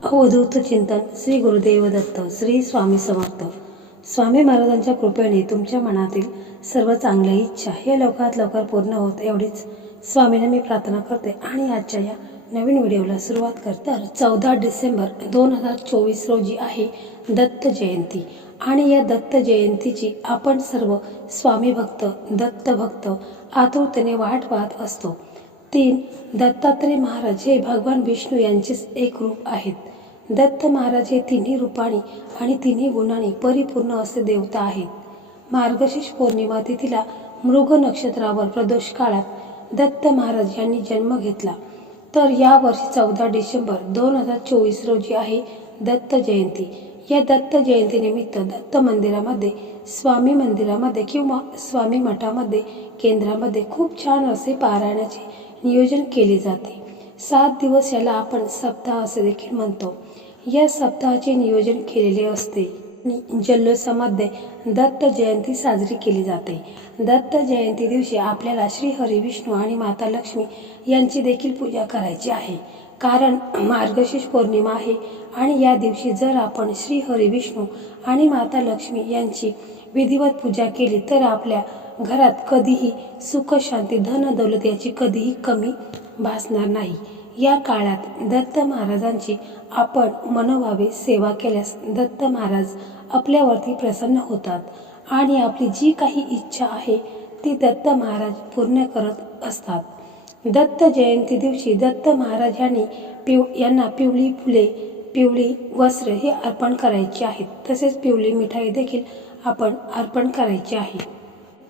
अवधूत चिंतन श्री गुरुदेव दत्त श्री स्वामी समर्थ. स्वामी महाराजांच्या कृपेने तुमच्या मनातील सर्व चांगल्या इच्छा हे लवकरात लवकर पूर्ण होत एवढीच स्वामीने मी प्रार्थना करते आणि आजच्या या नवीन व्हिडिओला सुरुवात करते. तर चौदा डिसेंबर दोन हजार चोवीस रोजी आहे दत्त जयंती आणि या दत्त जयंतीची आपण सर्व स्वामी भक्त दत्त भक्त आतुरतेने वाट पाहत असतो. तीन दत्तात्रय महाराज हे भगवान विष्णू यांचेच एक रूप आहेत. दत्त महाराज हे तिन्ही रूपाने आणि तिन्ही गुणांनी परिपूर्ण असे देवता आहेत. मार्गशीर्ष पौर्णिमा तिथीला मृग नक्षत्रावर प्रदोष काळात दत्त महाराज यांनी जन्म घेतला. तर या वर्षी चौदा डिसेंबर दोन हजार चोवीस रोजी आहे दत्त जयंती. या दत्त जयंतीनिमित्त दत्त मंदिरामध्ये स्वामी मंदिरामध्ये किंवा स्वामी मठामध्ये केंद्रामध्ये खूप छान असे पारायणाचे नियोजन केले जाते. सात दिवस याला आपण सप्ताह असे देखील म्हणतो. या सप्ताहाचे नियोजन केलेले असते. जल्लोषामध्ये दत्त जयंती साजरी केली जाते. दत्त जयंती दिवशी आपल्याला श्री हरी विष्णू आणि माता लक्ष्मी यांची देखील पूजा करायची आहे. कारण मार्गशीर्ष पौर्णिमा आहे आणि या दिवशी जर आपण श्री हरी विष्णू आणि माता लक्ष्मी यांची विधिवत पूजा केली तर आपल्या घरात कधीही सुख शांती धन दौलत याची कधीही कमी भासणार नाही. या काळात दत्त महाराजांची आपण मनोभावे सेवा केल्यास दत्त महाराज आपल्यावरती प्रसन्न होतात आणि आपली जी काही इच्छा आहे ती दत्त महाराज पूर्ण करत असतात. दत्त जयंती दिवशी दत्त महाराज यांनी पिव यांना पिवळी फुले पिवळी वस्त्र हे अर्पण करायची आहेत. तसेच पिवळी मिठाई देखील आपण अर्पण करायचे आहे.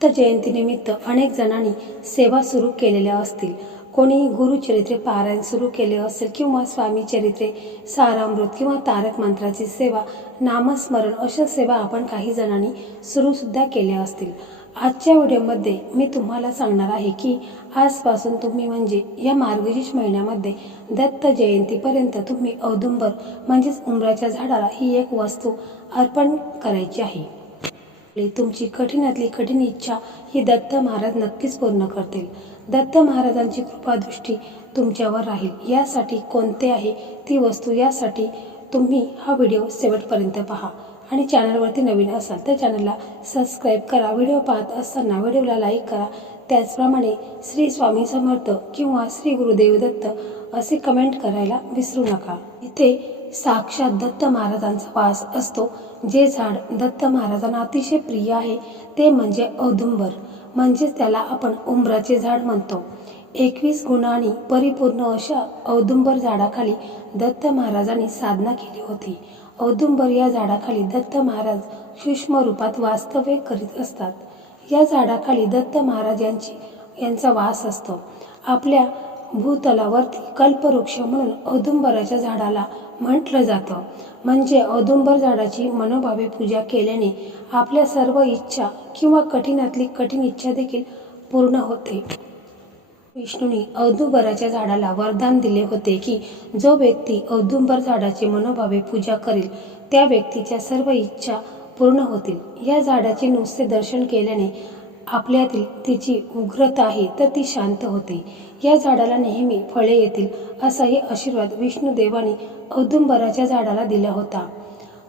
दत्त जयंतीनिमित्त अनेक जणांनी सेवा सुरू केलेल्या असतील. कोणी गुरुचरित्रे पारायण सुरू केले असेल किंवा स्वामी चरित्रे सारामृत किंवा तारक मंत्राची सेवा नामस्मरण अशा सेवा आपण काही जणांनी सुरूसुद्धा केल्या असतील. आजच्या व्हिडिओमध्ये मी तुम्हाला सांगणार आहे की आजपासून तुम्ही म्हणजे या मार्गशीर्ष महिन्यामध्ये दत्त जयंतीपर्यंत तुम्ही औदुंबर म्हणजेच उंबराच्या झाडाला ही एक वस्तू अर्पण करायची आहे. तुमची कठीणातली कठीण इच्छा ही दत्त महाराज नक्कीच पूर्ण करतील. दत्त महाराजांची कृपादृष्टी तुमच्यावर राहील. यासाठी कोणते आहे ती वस्तू यासाठी तुम्ही हा व्हिडिओ शेवटपर्यंत पहा. आणि चॅनलवरती नवीन असाल तर चॅनलला सबस्क्राईब करा. व्हिडिओ पाहत असताना व्हिडिओला लाईक करा. त्याचप्रमाणे श्री स्वामी समर्थ किंवा श्री गुरुदेव दत्त असे कमेंट करायला विसरू नका. इथे साक्षात दत्त महाराजांचा वास असतो. जे झाड दत्त महाराजांना अतिशय प्रिय आहे ते म्हणजे औदुंबर. म्हणजेच त्याला आपण उंबराचे झाड म्हणतो. एकवीस गुणांनी परिपूर्ण अशा औदुंबर झाडाखाली दत्त महाराजांनी साधना केली होती. औदुंबर या झाडाखाली दत्त महाराज सूक्ष्म रूपात वास्तव्य करीत असतात. या झाडाखाली दत्त महाराज यांची यांचा वास असतो. आपल्या भूतलावरती कल्पवृक्ष म्हणून औदुंबराच्या झाडाला म्हटलं जातं. म्हणजे औदुंबर झाडाची मनोभावे पूजा केल्याने आपल्या सर्व इच्छा किंवा कठीणातली कठीण इच्छा देखील पूर्ण होते. विष्णूने औदुंबराच्या झाडाला वरदान दिले होते की जो व्यक्ती औदुंबर झाडाची मनोभावे पूजा करेल त्या व्यक्तीच्या सर्व इच्छा पूर्ण होतील. या झाडाचे नुसते दर्शन केल्याने आपल्यातील तिची उग्रता आहे तर ती शांत होते. या झाडाला नेहमी फळे येतील असाही आशीर्वाद विष्णुदेवाने औदुंबराच्या झाडाला दिला होता.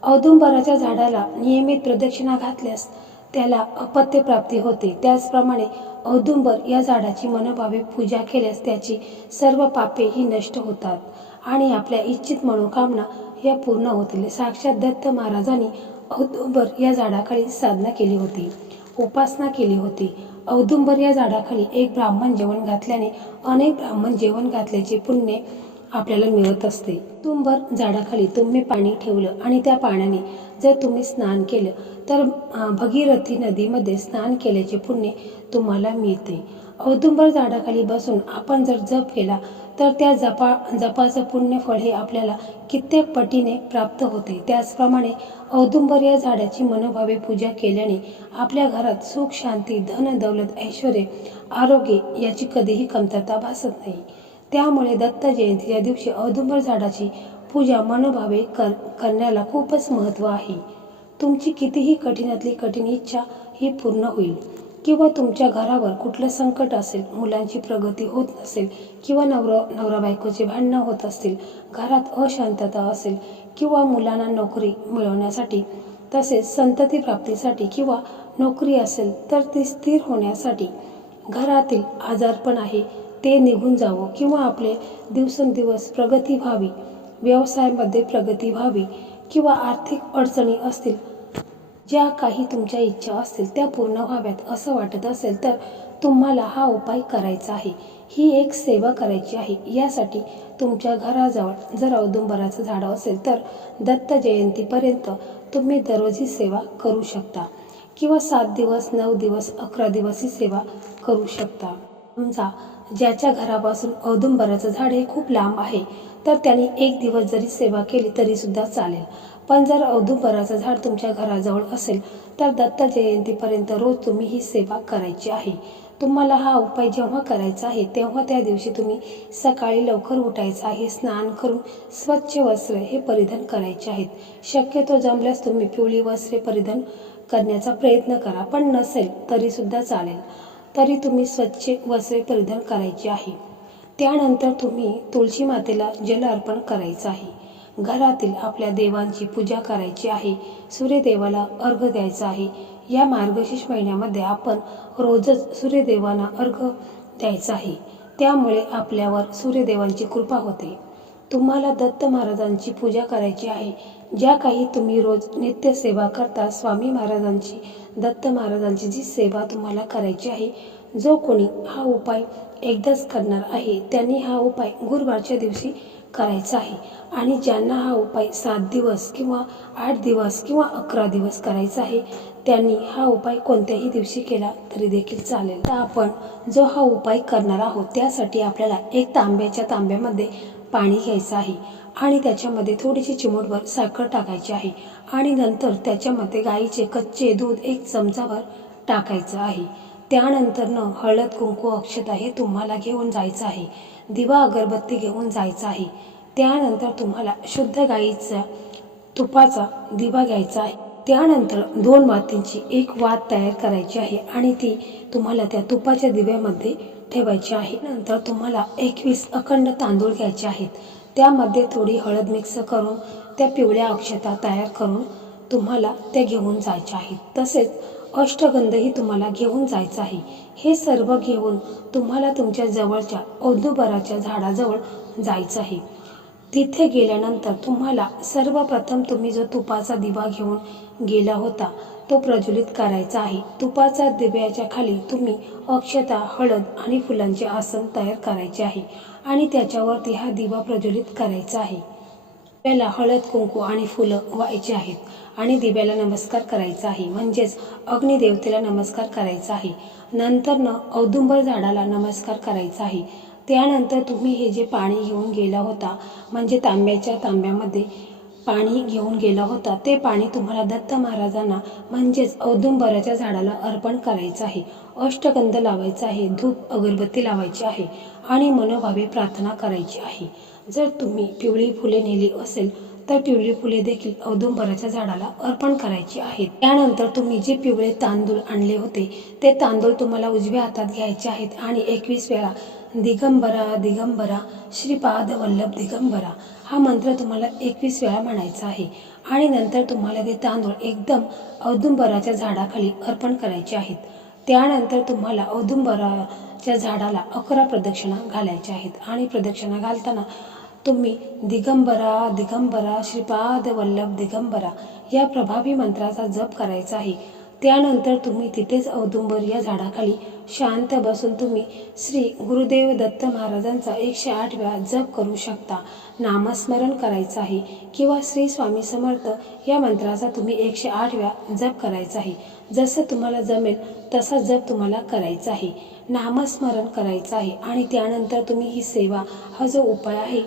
औदुंबराच्या झाडाला नियमित प्रदक्षिणा घातल्यास त्याला अपत्य प्राप्ती होते. त्याचप्रमाणे औदुंबर या झाडाची मनोभावे पूजा केल्यास त्याची सर्व पापे ही नष्ट होतात आणि आपल्या इच्छित मनोकामना या पूर्ण होतील. साक्षात दत्त महाराजांनी औदुंबर या झाडाखाली साधना केली होती. उपासना केली होती. औदुंबर या झाडाखाली एक ब्राह्मण जेवण घातल्याने अनेक ब्राह्मण जेवण घातल्याचे पुण्य आपल्याला मिळत असते. औदुंबर झाडाखाली तुम्ही पाणी ठेवलं आणि त्या पाण्याने जर तुम्ही स्नान केलं तर भगीरथी नदीमध्ये स्नान केल्याचे पुण्य तुम्हाला मिळते. औदुंबर झाडाखाली बसून आपण जर जप केला तर त्या जपा जपाचं पुण्यफळ हे आपल्याला कित्येक पटीने प्राप्त होते. त्याचप्रमाणे औदुंबर या झाडाची मनोभावे पूजा केल्याने आपल्या घरात सुख शांती धन दौलत ऐश्वर आरोग्य याची कधीही कमतरता भासत नाही. त्यामुळे दत्त जयंतीच्या दिवशी औदुंबर झाडाची पूजा मनोभावे कर करण्याला खूपच महत्त्व आहे. तुमची कितीही कठीणातली कठीण इच्छा ही पूर्ण होईल. किंवा तुमच्या घरावर कुठलं संकट असेल मुलांची प्रगती होत नसेल किंवा नवर नवरा बायकोचे भांडणं होत असतील घरात अशांतता असेल किंवा मुलांना नोकरी मिळवण्यासाठी तसेच संतती प्राप्तीसाठी किंवा नोकरी असेल तर ती स्थिर होण्यासाठी घरातील आजारपण आहे ते निघून जावं किंवा आपले दिवसेंदिवस प्रगती व्हावी व्यवसायामध्ये प्रगती व्हावी किंवा आर्थिक अडचणी असतील ज्या काही तुमच्या इच्छा असतील त्या पूर्ण व्हाव्यात असं वाटत असेल तर तुम्हाला हा उपाय करायचा आहे. ही एक सेवा करायची आहे. यासाठी तुमच्या घराजवळ जर औदुंबराचं झाड असेल तर दत्त जयंतीपर्यंत तुम्ही दररोज ही सेवा करू शकता. किंवा सात दिवस नऊ दिवस अकरा दिवस ही सेवा करू शकता. समजा ज्याच्या घरापासून औदुंबराचं झाड हे खूप लांब आहे तर त्यांनी एक दिवस जरी सेवा केली तरीसुद्धा चालेल. पण जर औदुंबराचं झाड तुमच्या घराजवळ असेल तर दत्त जयंतीपर्यंत रोज तुम्ही ही सेवा करायची आहे. तुम्हाला हा उपाय जेव्हा करायचा आहे तेव्हा त्या दिवशी तुम्ही सकाळी लवकर उठायचं आहे स्नान करून स्वच्छ वस्त्रे हे परिधान करायचे आहेत. शक्यतो जमल्यास तुम्ही पिवळी वस्त्रे परिधान करण्याचा प्रयत्न करा पण नसेल तरीसुद्धा चालेल. तरी तुम्ही स्वच्छ वस्त्रे परिधान करायची आहे. त्यानंतर तुम्ही तुळशी मातेला जल अर्पण करायचं आहे. घरातील आपल्या देवांची पूजा करायची आहे. सूर्यदेवाला अर्घ द्यायचा आहे. या मार्गशीर्ष महिन्यामध्ये आपण रोजच सूर्यदेवांना अर्घ द्यायचा आहे. त्यामुळे आपल्यावर सूर्यदेवांची कृपा होते. तुम्हाला दत्त महाराजांची पूजा करायची आहे. ज्या काही तुम्ही रोज नित्य सेवा करता स्वामी महाराजांची दत्त महाराजांची जी सेवा तुम्हाला करायची आहे जो कोणी हा उपाय एकदाच करणार आहे त्यांनी हा उपाय गुरुवारच्या दिवशी करायचा आहे. आणि ज्यांना हा उपाय सात दिवस किंवा आठ दिवस किंवा अकरा दिवस करायचा आहे त्यांनी हा उपाय कोणत्याही दिवशी केला तरी देखील चालेल. तर आपण जो हा उपाय करणार आहोत त्यासाठी आपल्याला एक तांब्याच्या तांब्यामध्ये पाणी घ्यायचं आहे आणि त्याच्यामध्ये थोडीशी चिमूटभर साखर टाकायची आहे आणि नंतर त्याच्यामध्ये गाईचे कच्चे दूध एक चमचाभर टाकायचं आहे. त्यानंतरनं हळद कुंकू अक्षता हे तुम्हाला घेऊन जायचं आहे. दिवा अगरबत्ती घेऊन जायचं आहे. त्यानंतर तुम्हाला शुद्ध गाईचा तुपाचा दिवा घ्यायचा आहे. त्यानंतर दोन वातींची एक वात तयार करायची आहे आणि ती तुम्हाला त्या तुपाच्या दिव्यामध्ये ठेवायची आहे. नंतर तुम्हाला एकवीस अखंड तांदूळ घ्यायचे आहेत. त्यामध्ये थोडी हळद मिक्स करून त्या पिवळ्या अक्षता तयार करून तुम्हाला त्या घेऊन जायच्या आहेत तसेच अष्टगंधही तुम्हाला घेऊन जायचं आहे. हे सर्व घेऊन तुम्हाला तुमच्या जवळच्या औदुबराच्या झाडाजवळ जायचं आहे. तिथे गेल्यानंतर तुम्हाला सर्वप्रथम तुम्ही जो तुपाचा दिवा घेऊन गेला होता तो प्रज्वलित करायचा आहे. तुपाचा दिव्याच्या खाली तुम्ही अक्षता हळद आणि फुलांचे आसन तयार करायचे आहे आणि त्याच्यावरती हा दिवा प्रज्वलित करायचा आहे. दिव्याला हळद कुंकू आणि फुलं व्हायची आहेत आणि दिव्याला नमस्कार करायचा आहे. म्हणजेच अग्निदेवतेला नमस्कार करायचा आहे. नंतर न औदुंबर झाडाला नमस्कार करायचा आहे. त्यानंतर तुम्ही हे जे पाणी घेऊन गेला होता म्हणजे तांब्याच्या तांब्यामध्ये पाणी घेऊन गेला होता ते पाणी तुम्हाला दत्त महाराजांना म्हणजेच औदुंबराच्या झाडाला अर्पण करायचं आहे. अष्टगंध लावायचा आहे धूप अगरबत्ती लावायची आहे आणि मनोभावे प्रार्थना करायची आहे. जर तुम्ही पिवळी फुले नेली असेल तर पिवळी फुले देखील औदुंबराच्या झाडाला अर्पण करायची आहेत. त्यानंतर तुम्ही जे पिवळे तांदूळ आणले होते ते तांदूळ तुम्हाला उजव्या हातात घ्यायचे आहेत आणि एकवीस वेळा दिगंबरा दिगंबरा श्रीपाद वल्लभ दिगंबरा हा मंत्र तुम्हाला एकवीस वेळा म्हणायचा आहे. आणि नंतर तुम्हाला ते तांदूळ एकदम औदुंबराच्या झाडाखाली अर्पण करायचे आहेत. त्यानंतर तुम्हाला औदुंबराच्या झाडाला अकरा प्रदक्षिणा घालायच्या आहेत. आणि प्रदक्षिणा घालताना तुम्ही दिगंबरा दिगंबरा श्रीपाद वल्लभ दिगंबरा या प्रभावी मंत्राचा जप करायचा आहे. त्यानंतर तुम्ही तिथेच औदुंबर या झाडाखाली शांत बसून तुम्ही श्री गुरुदेव दत्त महाराजांचा एकशे आठ वेळा जप करू शकता. नामस्मरण करायचं आहे किंवा श्री स्वामी समर्थ या मंत्राचा तुम्ही एकशे आठ वेळा जप करायचा आहे. जसं तुम्हाला जमेल तसा जप तुम्हाला करायचा आहे. नामस्मरण करायचं आहे आणि त्यानंतर तुम्ही ही सेवा हा जो उपाय आहे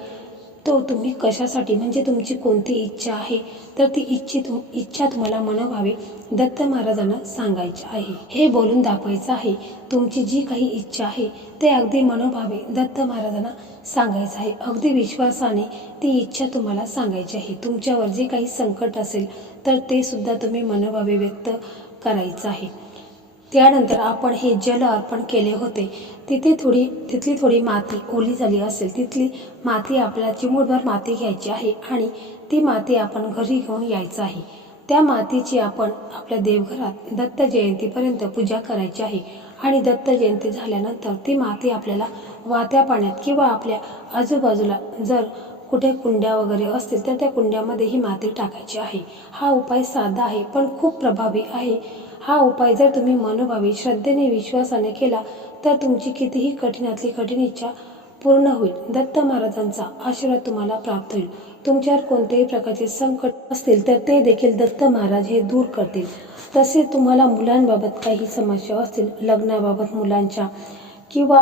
तो तुम्ही कशासाठी? म्हणजे तुमची कोणती इच्छा आहे? तर ती इच्छित हो, इच्छा तुम्हाला मनोभावे दत्त महाराजांना सांगायची आहे. हे बोलून दाखवायचं आहे तुमची जी काही इच्छा आहे ते अगदी मनोभावे दत्त महाराजांना सांगायचं आहे. अगदी विश्वासाने ती इच्छा तुम्हाला सांगायची आहे. तुमच्यावर जे काही संकट असेल तर ते सुद्धा तुम्ही मनोभावे व्यक्त करायचं आहे. त्यानंतर आपण हे जल अर्पण केले होते. तिथे थोडी तिथली थोडी माती ओली झाली असेल. तिथली माती आपल्याला चिमूटभर माती घ्यायची आहे आणि ती माती आपण घरी घेऊन यायचं आहे. त्या मातीची आपण आपल्या देवघरात दत्त जयंतीपर्यंत पूजा करायची आहे आणि दत्त जयंती झाल्यानंतर ती माती आपल्याला वाहत्या पाण्यात किंवा आपल्या आजूबाजूला जर कुठे कुंड्या वगैरे असतील तर त्या कुंड्यामध्ये ही माती टाकायची आहे. हा उपाय साधा आहे पण खूप प्रभावी आहे. हा उपाय जर तुम्ही मनोभावी श्रद्धेने विश्वासाने केला तर तुमची कितीही कठीणातली कठीण इच्छा पूर्ण होईल. दत्त महाराजांचा आशीर्वाद तुम्हाला प्राप्त होईल. तुमच्यावर कोणत्याही प्रकारचे संकट असतील तर ते देखील दत्त महाराज हे दूर करतील. तसेच तुम्हाला मुलांबाबत काही समस्या असतील लग्नाबाबत मुलांच्या किंवा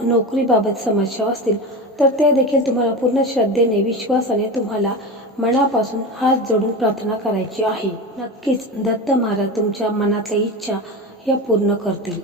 नोकरीबाबत समस्या असतील तर ते देखील तुम्हाला पूर्ण श्रद्धेने विश्वासाने तुम्हाला मनापासून हात जोडून प्रार्थना करायची आहे. नक्कीच दत्त महाराज तुमच्या मनातल्या इच्छा या पूर्ण करतील.